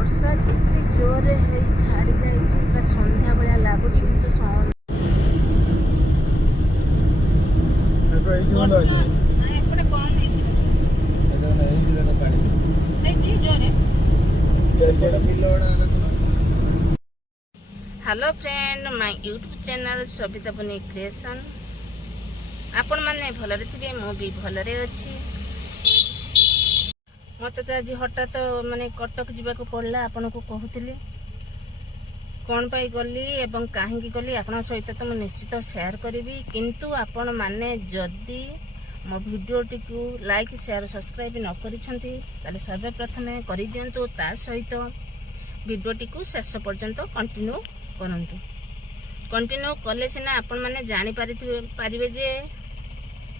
ବର୍ଷା କେତେ ଜୋରରେ ହେଇ ଛାଡ଼ି ଯାଇଛି, ପୁରା ସନ୍ଧ୍ୟା ଭଳିଆ ଲାଗୁଛି କିନ୍ତୁ ଏପଟେ କଣ hello friend my YouTube channel Sabita बनी क्रिएशन आपण मैंने भलरे थे मु भी भलरे अच्छी मत तो आज हठात माने कटक जावाक पड़ला आपन को कहूली कौन पाई गली एवं कहीं गली आपण सहित तो मुझे निश्चित शेयर करी किंतु आपण माने जदि मो भिडियोटी को लाइक शेयर सब्सक्राइब न करिसेंती ताले सर्वप्रथम कर दिंतु ता सहित भिडियोटी को शेष पर्यंत कंटिन्यू करंतु कंटिन्यू कले सिना आपण माने जानि पारिबे जे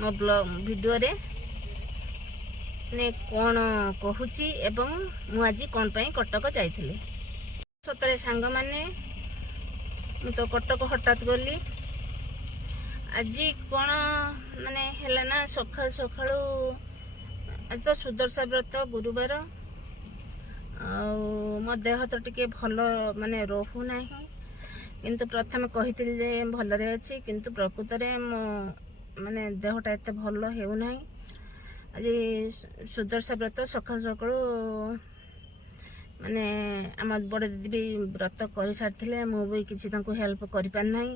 मो ब्लॉग वीडियो रे ने कोन कहूची एवं मु आज कोन पई कटक जाइथिले सतरे सांग माने मु तो कटक हठात गली आज कोन माने हेला ना सखाल सखाळू आज तो सुदर्शा व्रत गुरुवार मो देह तो टिके भल माने रहू नाही किंतु प्रथम कहिथिल जे भलरे अछि किंतु प्रकृत रे मो माने देहटा एते भल हेउ नाही आज सुदर्शा व्रत सखाल सखाळू माने आम बड़ दीदी भी व्रत कर सारी मु भी किसी हेल्प कर पार नाही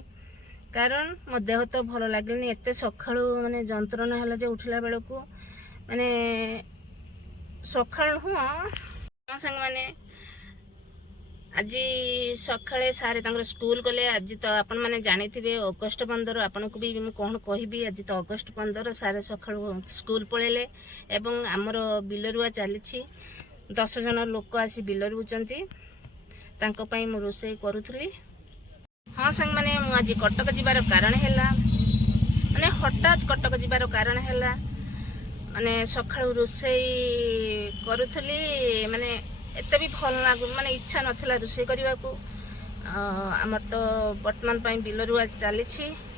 कारण मो देह तो भल लगे एत सखाळू माने जंत्रणा है जे उठला बेल को माने सखाळू संग माने आज सकाळे सारे स्कूल गले आज तो आपण माने जानी थे अगस्ट 15 आपन को भी कौन कहबी आज तो अगस्ट 15 सारे सकाळू स्कूल पळेले एवं आमर बिलरुआ चली 10 जन लोक आसी बिलरुचंती तांको पई मु रोसई करूथली हाँ संग माने मु आज कटक जीवार कारण हैला माने हठात कटक जीवार कारण हैला माने सकाळू रोसई करूथली माने एते भी भल लागु माने इच्छा नथिला रोसई करबा को हमर तो वर्तमान पई बिलरुआ चली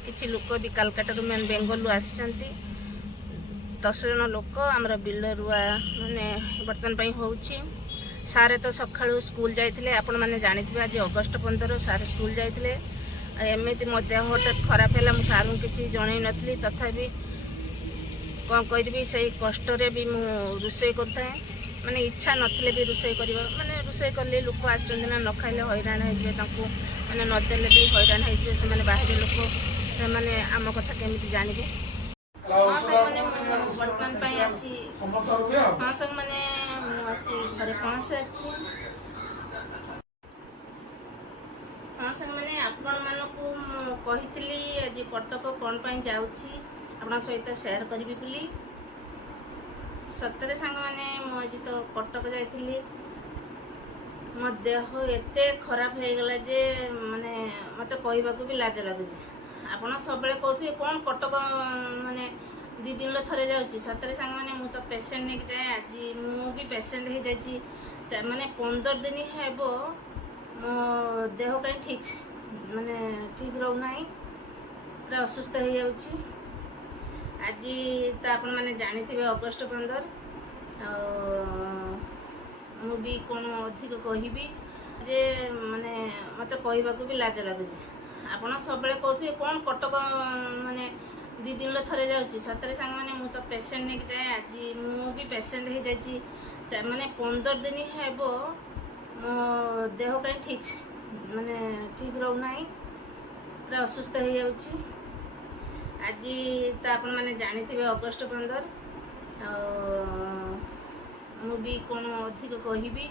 किछि लोक भी कलकत्ता रु मेन बेंगल आछंती 10 जन लोक हमर बिलरुआ माने वर्तमान पई होउची सारे तो सकाळू स्कूल जाइथिले आपण माने जानिथिबे आज अगस्ट 15 सारे स्कूल जाइथिले एमिति मो देह हठात खराब हैला मु सारू किछि जणै नथली तथापि कौन करबी से कष्ट रे भी मु रोसई करता है माने इच्छा नथिले भी रोसई करबा माने रोसई करले लोक आछन ना न खाइले हैरान हेबे तांको माने न देले भी हैरान हेबे से माने बाहर लोक से माने आम कथा केमिति जानिबे हां सब माने वर्तमान पई आसी हां सब माने मु आसी घरे पहुंच अछि हां सब माने आपण मानको कहितली आज कटक कोन पई जाउची आपण सहित शेयर करबी बोली सतरे सांग माने मु आज तो कटक जाइथिली मो देह एते खराब हो गला जे माने मते कहबा को भी लाज लागुଛି आपण सब बेले कहथि कोन कटक माने 2 दिन लो थरे जाउची सतरे सांग माने मु तो पेशेंट ने जाय आज मु भी पेशेंट हे जायची माने 15 दिन हेबो मो देह कहीं ठीक माने ठीक रहू नाही पूरा असुस्थ हो जाउची आज तो आपण माने जानी थे अगस्ट 15 मु भी कौन अधिक कहबी जे माने मत कहबा को भी लाज लागुଛି आपण सब बेले कहथि कोन कटक माने 2 दिन लो थरे जाउची सतरे सांग माने मु तो पेशेंट ने जाय आज मु भी पेशेंट हे जायची माने 15 दिन हेबो मो देह कहीं ठीक माने ठीक रहू नाही पूरा असुस्थ हो जाउची आज तो आपण माने जानी थे अगस्ट 15 मु भी कौन अधिक कहबी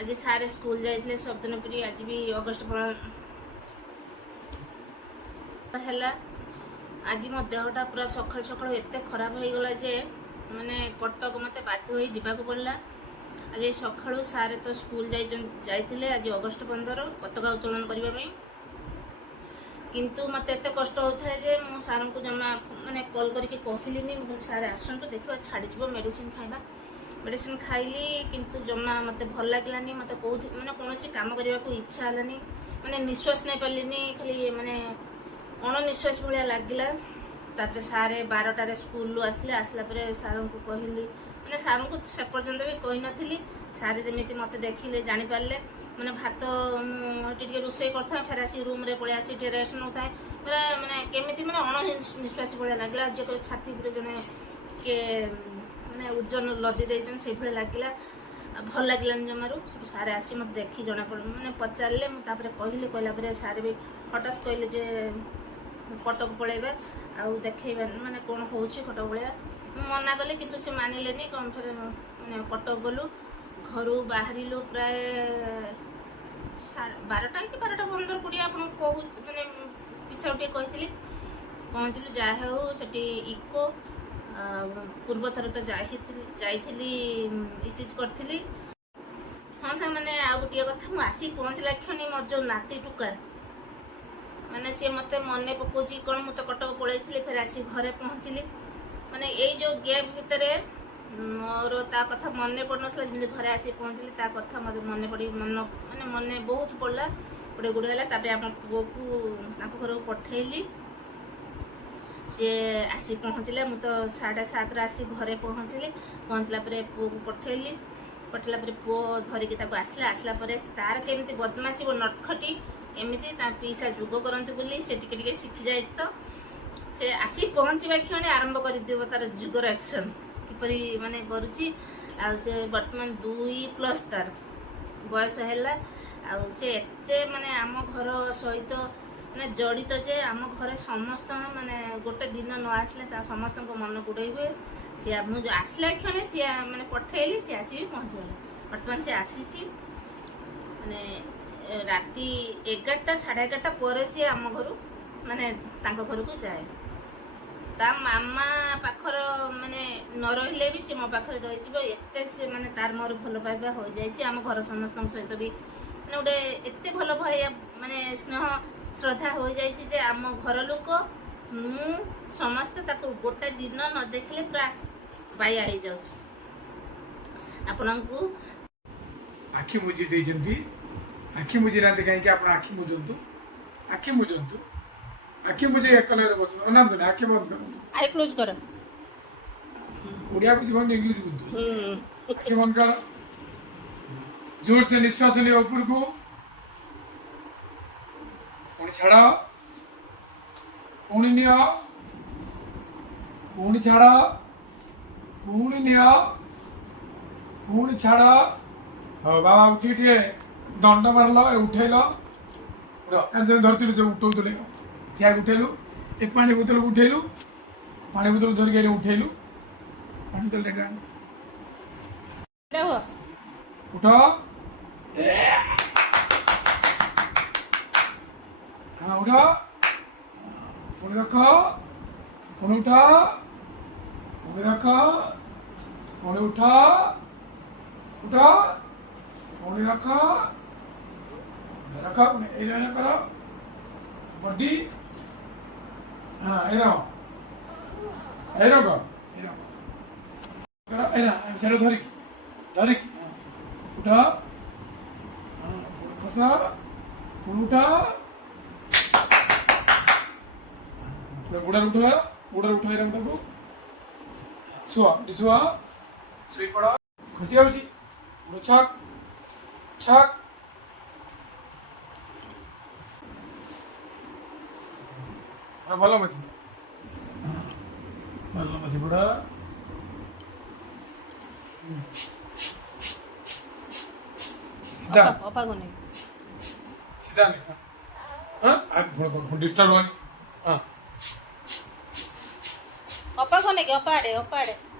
आज सारे स्कूल जाइथिले सब दिन पूरी आज भी अगस्ट 15 हैला आज मो देहटा पूरा सखल सखल एते खराब हो गला जे माने कटक मते बाध्य होई जिबा को पड़ला आज सखळू सारे तो स्कूल जाइथिले आज अगस्ट 15 पताका उत्तोलन करबा पई किंतु मत एत कष्ट होता है जे मो सार को जमा माने कॉल करके कहलिनी सार आसंतु देखा छाड़ी जीव मेडिसिन खाइली किंतु जमा मत भल लगलानी मत कौन माने कौन काम करने को इच्छा हलानी माने निश्वास नहीं पार्ली खाली माने अणनिश्वास भाया लगला तापर सारे 12टारे स्कूल आसले आसला सार को कहली ମାନେ ସାର୍ଙ୍କୁ ସେ ପର୍ଯ୍ୟନ୍ତ ବି କହିନଥିଲି। ସାର୍ ଯେମିତି ମୋତେ ଦେଖିଲେ ଜାଣିପାରିଲେ। ମାନେ ଭାତ ମୁଁ ଏଠି ଟିକେ ରୋଷେଇ କରିଥାଏ, ଫେର ଆସି ରୁମ୍ରେ ପଳେଇ ଆସି ଟିକେ ରେଷ୍ଟ ନେଉଥାଏ। ପୁରା ମାନେ କେମିତି ମାନେ ଅଣନିଶ୍ୱାସୀ ଭଳିଆ ଲାଗିଲା। ଯେ ଛାତି ଉପରେ ଜଣେ କିଏ ମାନେ ଓଜନ ଲଦି ଦେଇଛନ୍ତି ସେଇଭଳିଆ ଲାଗିଲା। ଭଲ ଲାଗିଲାନି ଜମାରୁ। ସେଠୁ ସାର୍ ଆସି ମୋତେ ଦେଖି ମାନେ ପଚାରିଲେ। ମୁଁ ତାପରେ କହିଲା ପରେ ସାର୍ ବି ହଠାତ୍ କହିଲେ ଯେ କଟକ ପଳେଇବା ଆଉ ଦେଖେଇବା, ମାନେ କ'ଣ ହେଉଛି କଟକ ପଳେଇବା। ମୁଁ ମନା କଲି କିନ୍ତୁ ସେ ମାନିଲେନି। କ'ଣ ଫେର ମାନେ କଟକ ଗଲୁ। ଘରୁ ବାହାରିଲୁ ପ୍ରାୟ 12ଟା କି 12:15-20 ଆପଣଙ୍କୁ ମାନେ ପିଛା ଟିକେ କହିଥିଲି। ପହଞ୍ଚିଲୁ। ଯାହା ହେଉ ସେଠି ଇକୋ ପୂର୍ବଥର ତ ଯାଇଥିଲି ଇସିଜି କରିଥିଲି। ହଁ ସାଙ୍ଗମାନେ ଆଉ ଗୋଟିଏ କଥା, ମୁଁ ଆସିକି ପହଞ୍ଚିଲା କ୍ଷଣି ମୋର ଯେଉଁ ନାତି ଟୁକା ମାନେ ସିଏ ମୋତେ ମନେ ପକାଉଛି କ'ଣ ମୁଁ ତ କଟକ ପଳେଇଥିଲି, ଫେର ଆସି ଘରେ ପହଞ୍ଚିଲି। ମାନେ ଏଇ ଯେଉଁ ଗ୍ୟାପ୍ ଭିତରେ ମୋର ତା କଥା ମନେ ପଡ଼ୁନଥିଲା। ଯେମିତି ଘରେ ଆସିକି ପହଞ୍ଚିଲି ତା କଥା ମୋତେ ମନେ ବହୁତ ପଡ଼ିଲା। ଗୁଡ଼େ ହେଲା। ତାପରେ ଆମ ପୁଅକୁ ତାଙ୍କ ଘରକୁ ପଠେଇଲି। ସିଏ ଆସି ପହଞ୍ଚିଲା। ମୁଁ ତ 7:30ରେ ଆସି ଘରେ ପହଞ୍ଚିଲା ପରେ ପୁଅକୁ ପଠେଇଲା ପରେ ପୁଅ ଧରିକି ତାକୁ ଆସିଲା ପରେ ତାର କେମିତି ବଦମାସିବ ନଟଖଟି କେମିତି ତା ପିଇସା ଯୋଗ କରନ୍ତି ବୋଲି ସେ ଟିକେ ଟିକେ ଶିଖିଯାଏ। ତ ସେ ଆସି ପହଞ୍ଚିବା କ୍ଷଣି ଆରମ୍ଭ କରିଦେବ ତାର ଯୁଗର ଆକ୍ସନ୍ କିପରି ମାନେ କରୁଛି। ଆଉ ସେ ବର୍ତ୍ତମାନ 2+ ତାର ବୟସ ହେଲା। ଆଉ ସେ ଏତେ ମାନେ ଆମ ଘର ସହିତ ମାନେ ଜଡ଼ିତ ଯେ ଆମ ଘରେ ସମସ୍ତ ମାନେ ଗୋଟେ ଦିନ ନ ଆସିଲେ ତା ସମସ୍ତଙ୍କ ମନ ଗୁଡ଼େଇ ହୁଏ। ସିଏ ମୁଁ ଆସିଲା କ୍ଷଣି ସିଏ ମାନେ ପଠେଇଲି, ସିଏ ଆସିକି ପହଞ୍ଚିଗଲା। ବର୍ତ୍ତମାନ ସେ ଆସିଛି ମାନେ ରାତି 11ଟା 11:30 ପରେ ସିଏ ଆମ ଘରୁ ମାନେ ତାଙ୍କ ଘରକୁ ଯାଏ। ତା ମାମା ପାଖର ମାନେ ନ ରହିଲେ ବି ସେ ମୋ ପାଖରେ ରହିଯିବ। ଏତେ ସେ ମାନେ ତାର ମୋର ଭଲ ପାଇବା ହୋଇଯାଇଛି। ଆମ ଘର ସମସ୍ତଙ୍କ ସହିତ ବି ମାନେ ଗୋଟେ ଏତେ ଭଲ ପାଇବା ମାନେ ସ୍ନେହ ଶ୍ରଦ୍ଧା ହୋଇଯାଇଛି ଯେ ଆମ ଘର ଲୋକ ମୁଁ ସମସ୍ତେ ତାକୁ ଗୋଟେ ଦିନ ନ ଦେଖିଲେ ପୁରା ବାୟା ହେଇଯାଉଛି। ଆପଣଙ୍କୁ ଆଖି ବୁଜି ଦେଇଛନ୍ତି। ଆଖି ବୁଜି ନାହାନ୍ତି କାହିଁକି? ଆପଣ ଆଖି ବୁଝନ୍ତୁ, ଆଖି ବୁଝନ୍ତୁ, ଆଖି ବୁଝି ଏକଲରେ ବସନ୍ତୁ। ଅନାନ୍ତୁନି, ଆଖି ବନ୍ଦ କରନ୍ତୁ। ଆଇ କ୍ଲୋଜ କର। ଓଡ଼ିଆ ବୁଝିବନି, ଇଂଲିଶ ବୁଝନ୍ତୁ। ଆଖି ବନ୍ଦ କର। जोर से निश्वास लियो ऊपर को, पुणी छाड़, पुणी नियो, पुणी छाड़, पुणी नियो, पुणी छाड़। हाँ बाबा उठी दंड मारल, उठेल धरती से उठौले क्या उठेलु। एक पानी बोतल उठेलु, पानी बोतल धरिक उठेलु, पानी बोतल उठ। हाँ उठ, पुणी रख, पुणी उठ, पुणी रख, पुणी उठ, उठ, पुणी रख, रख कर बड्डी। हाँ एरा सेटा धरिक धरिक उठ, कस पुणी उठ, गुड़ा उठा शुआ शुआ शुई पड़ खसी जाऊँगी। छक छक भल बसी पड़ा सीधा सीधा नहीं। हाँ डिस्टर्ब होनी। हाँ ଅପା କୋନେ କି ଅପା ଆଡ଼େ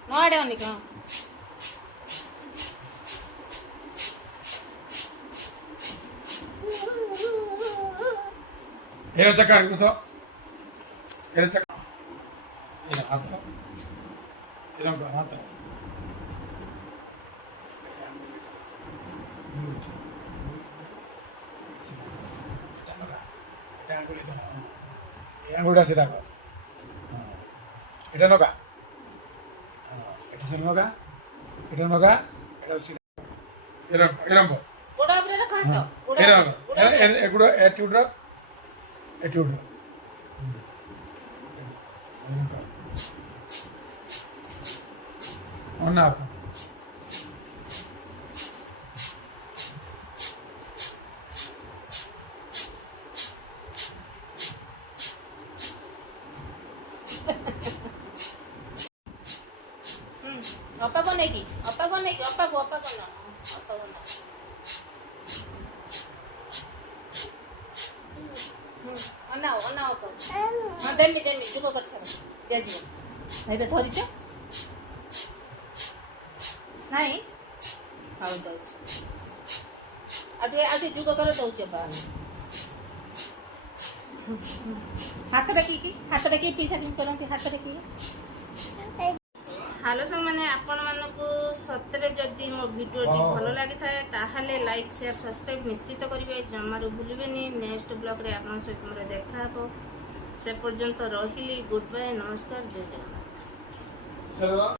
ନ ଆଡ଼େ ଅନି କି। हेरा चक्का कसो हेरा चक्का हेरा हाथ हेरा हाथ आंगुड़ा सीधा कर। এটা নগা, এটা সে নগা, এটা নগা, এটা সিধা এরকম এরকম গোড়া উপরে রাখ হাত এরকম এগুলো অ্যাটিটিউড অ্যাটিটিউড অন্য ଅପାକୁ ନେଇକି ଅପାକୁ ନା ଅନାଅ ଅପାକୁ ହଁ ଦେମି ଯୁଗ କରିସାର ଦିଆଯିବ ଏବେ ଧରିଛ ନାଇଁ ହଉ ଦଉଛି ଆଉ ଟିକେ ଯୁଗ କର ଦଉଛି ଅପା ହାତ ଟେକି ପିଛା କରନ୍ତି ହାତ ଟେକି ହ୍ୟାଲୋ ସାଙ୍ଗମାନେ ଆପଣମାନଙ୍କୁ ସତରେ ଯଦି ମୋ ଭିଡ଼ିଓଟି ଭଲ ଲାଗିଥାଏ ତାହେଲେ ଲାଇକ୍ ସେୟାର ସବସ୍କ୍ରାଇବ୍ ନିଶ୍ଚିତ କରିବେ ଜମାରୁ ଭୁଲିବେନି ନେକ୍ସଟ ବ୍ଲଗ୍ରେ ଆପଣଙ୍କ ସହିତ ମୋର ଦେଖା ହେବ ସେ ପର୍ଯ୍ୟନ୍ତ ରହିଲି ଗୁଡ୍ ବାଏ ନମସ୍କାର ଜୟ ଜଗନ୍ନାଥ।